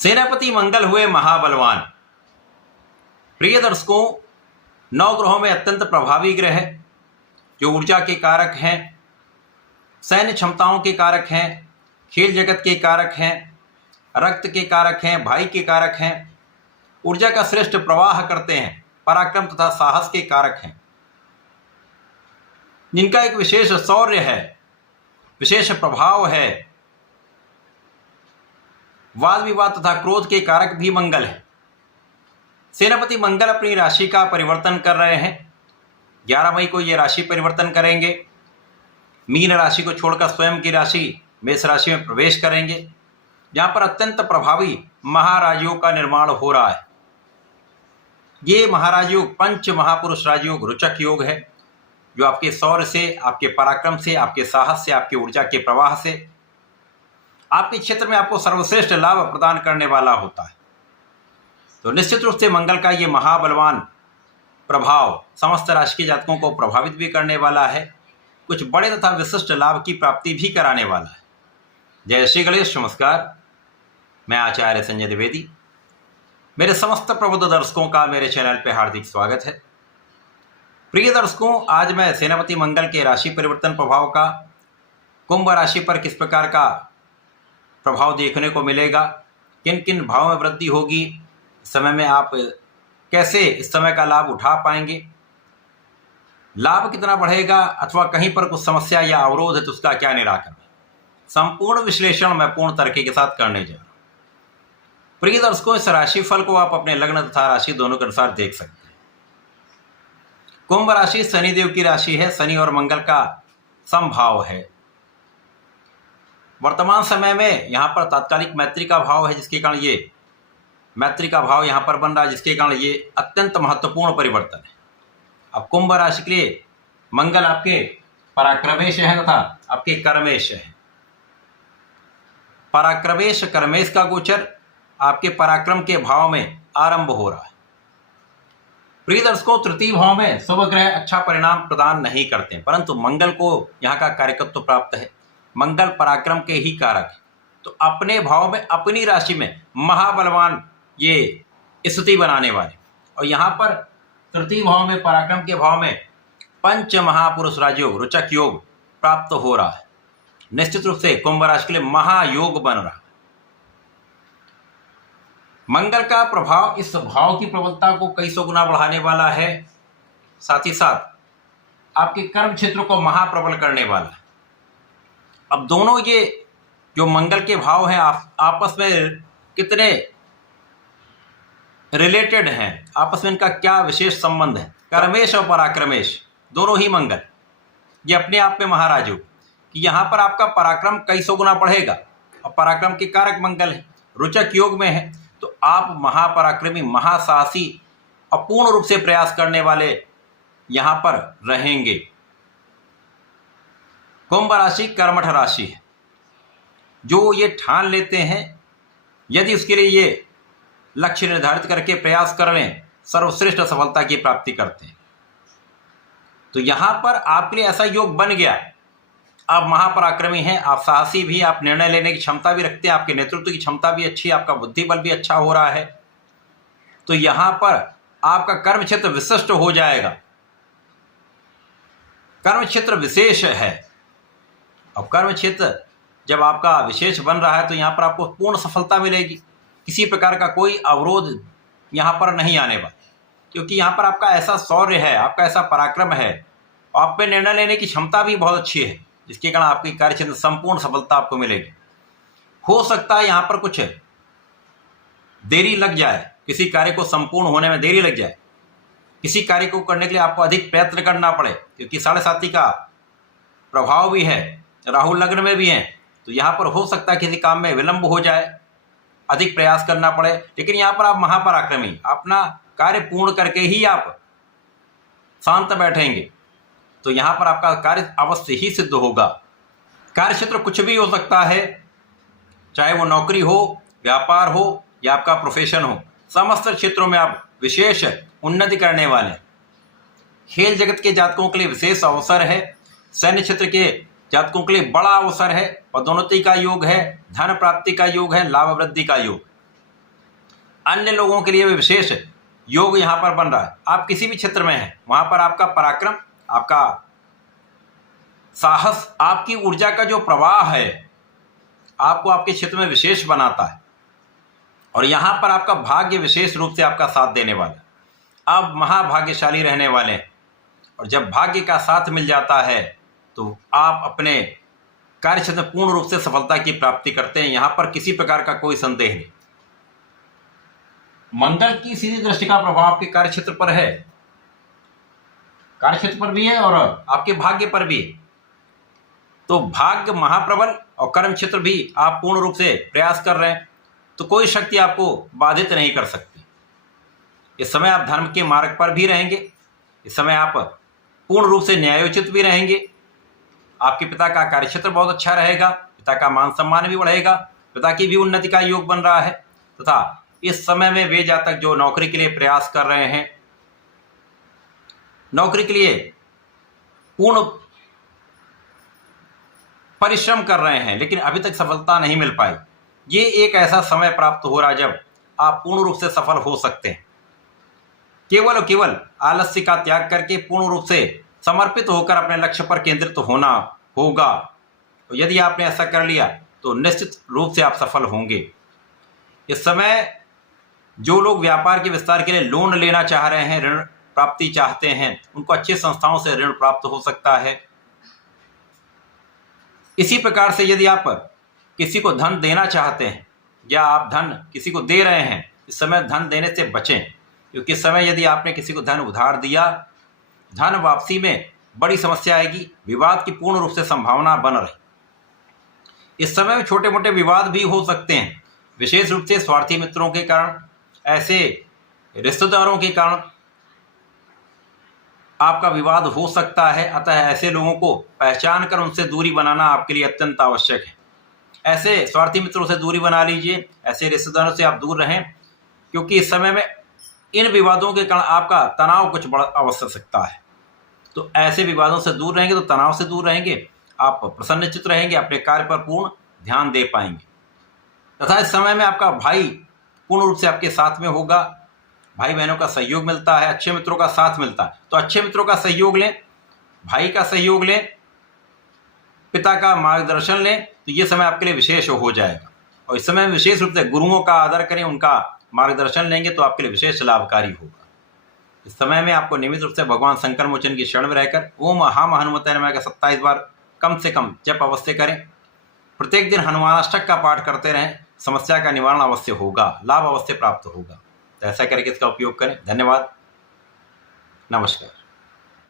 सेनापति मंगल हुए महाबलवान। प्रिय दर्शकों, नौ ग्रहों में अत्यंत प्रभावी ग्रह जो ऊर्जा के कारक हैं, सैन्य क्षमताओं के कारक हैं, खेल जगत के कारक हैं, रक्त के कारक हैं, भाई के कारक हैं, ऊर्जा का श्रेष्ठ प्रवाह करते हैं, पराक्रम तथा साहस के कारक हैं, जिनका एक विशेष शौर्य है, विशेष प्रभाव है। वाद विवाद तथा क्रोध के कारक भी मंगल है। सेनापति मंगल अपनी राशि का परिवर्तन कर रहे हैं। 11 मई को ये राशि परिवर्तन करेंगे। मीन राशि को छोड़कर स्वयं की राशि मेष राशि में प्रवेश करेंगे, जहां पर अत्यंत प्रभावी महाराजयोग का निर्माण हो रहा है। ये महाराजयोग पंच महापुरुष राजयोग रोचक योग है, जो आपके शौर्य से, आपके पराक्रम से, आपके साहस से, आपके ऊर्जा के प्रवाह से आपके क्षेत्र में आपको सर्वश्रेष्ठ लाभ प्रदान करने वाला होता है। तो निश्चित रूप से मंगल का ये महाबलवान प्रभाव समस्त राशि के जातकों को प्रभावित भी करने वाला है, कुछ बड़े तथा विशिष्ट लाभ की प्राप्ति भी कराने वाला है। जय श्री गणेश। नमस्कार, मैं आचार्य संजय द्विवेदी। मेरे समस्त प्रबुद्ध दर्शकों का मेरे चैनल पर हार्दिक स्वागत है। प्रिय दर्शकों, आज मैं सेनापति मंगल के राशि परिवर्तन प्रभाव का कुंभ राशि पर किस प्रकार का प्रभाव देखने को मिलेगा, किन किन भाव में वृद्धि होगी, इस समय में आप कैसे इस समय का लाभ उठा पाएंगे, लाभ कितना बढ़ेगा, अथवा कहीं पर कुछ समस्या या अवरोध है तो उसका क्या निराकरण, संपूर्ण विश्लेषण मैं पूर्ण तरीके के साथ करने जा रहा हूं। प्रिय दर्शकों, इस राशि फल को आप अपने लग्न तथा राशि दोनों के अनुसार देख सकते हैं। कुंभ राशि शनिदेव की राशि है। शनि और मंगल का समभाव है। वर्तमान समय में यहाँ पर तात्कालिक मैत्री का भाव है, जिसके कारण ये मैत्री का भाव यहाँ पर बन रहा है, जिसके कारण ये अत्यंत महत्वपूर्ण परिवर्तन है। अब कुंभ राशि के लिए मंगल आपके पराक्रमेश है तथा आपके कर्मेश है। पराक्रमेश कर्मेश का गोचर आपके पराक्रम के भाव में आरंभ हो रहा है। प्रिय दर्शकों, तृतीय भाव में शुभ ग्रह अच्छा परिणाम प्रदान नहीं करते, परंतु मंगल को यहाँ का कारकत्व प्राप्त है। मंगल पराक्रम के ही कारक है, तो अपने भाव में, अपनी राशि में महाबलवान ये स्थिति बनाने वाले, और यहाँ पर तृतीय भाव में, पराक्रम के भाव में पंच महापुरुष राजयोग रोचक योग प्राप्त हो रहा है। निश्चित रूप से कुंभ राशि के लिए महायोग बन रहा है। मंगल का प्रभाव इस भाव की प्रबलता को कई सौ गुना बढ़ाने वाला है, साथ ही साथ आपके कर्म क्षेत्र को महाप्रबल करने वाला है। अब दोनों ये जो मंगल के भाव हैं आपस में कितने रिलेटेड हैं, आपस में इनका क्या विशेष संबंध है। कर्मेश और पराक्रमेश दोनों ही मंगल, ये अपने आप में महाराज हो कि यहाँ पर आपका पराक्रम कई सौ गुना बढ़ेगा, और पराक्रम के कारक मंगल है, रोचक योग में है, तो आप महापराक्रमी, महासाहसी और पूर्ण रूप से प्रयास करने वाले यहाँ पर रहेंगे। कुंभ राशि कर्मठ राशि है। जो ये ठान लेते हैं, यदि उसके लिए ये लक्ष्य निर्धारित करके प्रयास कर लें, सर्वश्रेष्ठ सफलता की प्राप्ति करते हैं। तो यहाँ पर आपके लिए ऐसा योग बन गया, आप महापराक्रमी हैं, आप साहसी भी, आप निर्णय लेने की क्षमता भी रखते हैं, आपके नेतृत्व की क्षमता भी अच्छी है, आपका बुद्धि बल भी अच्छा हो रहा है। तो यहाँ पर आपका कर्म क्षेत्र विशिष्ट हो जाएगा, कर्म क्षेत्र विशेष है। अब कर्म क्षेत्र जब आपका विशेष बन रहा है, तो यहाँ पर आपको पूर्ण सफलता मिलेगी। किसी प्रकार का कोई अवरोध यहाँ पर नहीं आने वाला, क्योंकि यहाँ पर आपका ऐसा शौर्य है, आपका ऐसा पराक्रम है, और आप पे निर्णय लेने की क्षमता भी बहुत अच्छी है, जिसके कारण आपकी कार्य क्षेत्र संपूर्ण सफलता आपको मिलेगी। हो सकता है यहाँ पर कुछ देरी लग जाए, किसी कार्य को संपूर्ण होने में देरी लग जाए, किसी कार्य को करने के लिए आपको अधिक प्रयत्न करना पड़े, क्योंकि 7.5 का प्रभाव भी है, राहु लग्न में भी हैं, तो यहाँ पर हो सकता है किसी काम में विलंब हो जाए, अधिक प्रयास करना पड़े। लेकिन यहाँ पर आप महापराक्रमी, अपना कार्य पूर्ण करके ही आप शांत बैठेंगे, तो यहाँ पर आपका कार्य अवश्य ही सिद्ध होगा। कार्य क्षेत्र कुछ भी हो सकता है, चाहे वो नौकरी हो, व्यापार हो या आपका प्रोफेशन हो, समस्त क्षेत्रों में आप विशेष उन्नति करने वाले। खेल जगत के जातकों के लिए विशेष अवसर है। सैन्य क्षेत्र के जातकों के लिए बड़ा अवसर है, पदोन्नति का योग है, धन प्राप्ति का योग है, लाभ वृद्धि का योग। अन्य लोगों के लिए भी विशेष योग यहाँ पर बन रहा है। आप किसी भी क्षेत्र में हैं, वहाँ पर आपका पराक्रम, आपका साहस, आपकी ऊर्जा का जो प्रवाह है आपको आपके क्षेत्र में विशेष बनाता है। और यहाँ पर आपका भाग्य विशेष रूप से आपका साथ देने वाला है। आप महाभाग्यशाली रहने वाले हैं। और जब भाग्य का साथ मिल जाता है तो आप अपने कार्य क्षेत्र में पूर्ण रूप से सफलता की प्राप्ति करते हैं। यहाँ पर किसी प्रकार का कोई संदेह नहीं। मंगल की सीधी दृष्टि का प्रभाव आपके कार्य क्षेत्र पर है, कार्य क्षेत्र पर भी है और आपके भाग्य पर भी है। तो भाग्य महाप्रबल और कर्म क्षेत्र भी आप पूर्ण रूप से प्रयास कर रहे हैं, तो कोई शक्ति आपको बाधित नहीं कर सकती। इस समय आप धर्म के मार्ग पर भी रहेंगे। इस समय आप पूर्ण रूप से न्यायोचित भी रहेंगे। आपके पिता का कार्यक्षेत्र बहुत अच्छा रहेगा, पिता का मान सम्मान भी बढ़ेगा, पिता की भी उन्नति का योग बन रहा है। तथा इस समय में वे जातक जो नौकरी के लिए प्रयास कर रहे हैं, नौकरी के लिए पूर्ण परिश्रम कर रहे हैं लेकिन अभी तक सफलता नहीं मिल पाई, ये एक ऐसा समय प्राप्त हो रहा है जब आप पूर्ण रूप से सफल हो सकते हैं। केवल और केवल आलस्य का त्याग करके पूर्ण रूप से समर्पित होकर अपने लक्ष्य पर केंद्रित होना होगा। तो यदि आपने ऐसा कर लिया तो निश्चित रूप से आप सफल होंगे। इस समय जो लोग व्यापार के विस्तार के लिए लोन लेना चाह रहे हैं, ऋण प्राप्ति चाहते हैं, उनको अच्छी संस्थाओं से ऋण प्राप्त हो सकता है। इसी प्रकार से यदि आप किसी को धन देना चाहते हैं या आप धन किसी को दे रहे हैं, इस समय धन देने से बचें, क्योंकि इस समय यदि आपने किसी को धन उधार दिया, धन वापसी में बड़ी समस्या आएगी, विवाद की पूर्ण रूप से संभावना बन रही। इस समय में छोटे मोटे विवाद भी हो सकते हैं, विशेष रूप से स्वार्थी मित्रों के कारण, ऐसे रिश्तेदारों के कारण आपका विवाद हो सकता है। अतः ऐसे लोगों को पहचान कर उनसे दूरी बनाना आपके लिए अत्यंत आवश्यक है। ऐसे स्वार्थी मित्रों से दूरी बना लीजिए, ऐसे रिश्तेदारों से आप दूर रहें, क्योंकि इस समय में इन विवादों के कारण आपका तनाव कुछ बढ़ अवश्य सकता है। तो ऐसे विवादों से दूर रहेंगे तो तनाव से दूर रहेंगे, आप प्रसन्नचित्त रहेंगे, अपने कार्य पर पूर्ण ध्यान दे पाएंगे। तथा इस समय में आपका भाई पूर्ण रूप से आपके साथ में होगा, भाई बहनों का सहयोग मिलता है, अच्छे मित्रों का साथ मिलता है। तो अच्छे मित्रों का सहयोग लें, भाई का सहयोग लें, पिता का मार्गदर्शन लें, तो ये समय आपके लिए विशेष हो जाएगा। और इस समय विशेष रूप से गुरुओं का आदर करें, उनका मार्गदर्शन लेंगे तो आपके लिए विशेष लाभकारी होगा। इस समय में आपको नियमित रूप से भगवान शंकर मोचन की शरण में रहकर ओम अहम हनुमते नमः का 27 बार कम से कम जप अवश्य करें। प्रत्येक दिन हनुमानाष्टक का पाठ करते रहें, समस्या का निवारण अवश्य होगा, लाभ अवश्य प्राप्त होगा। तो ऐसा करके इसका उपयोग करें। धन्यवाद, नमस्कार।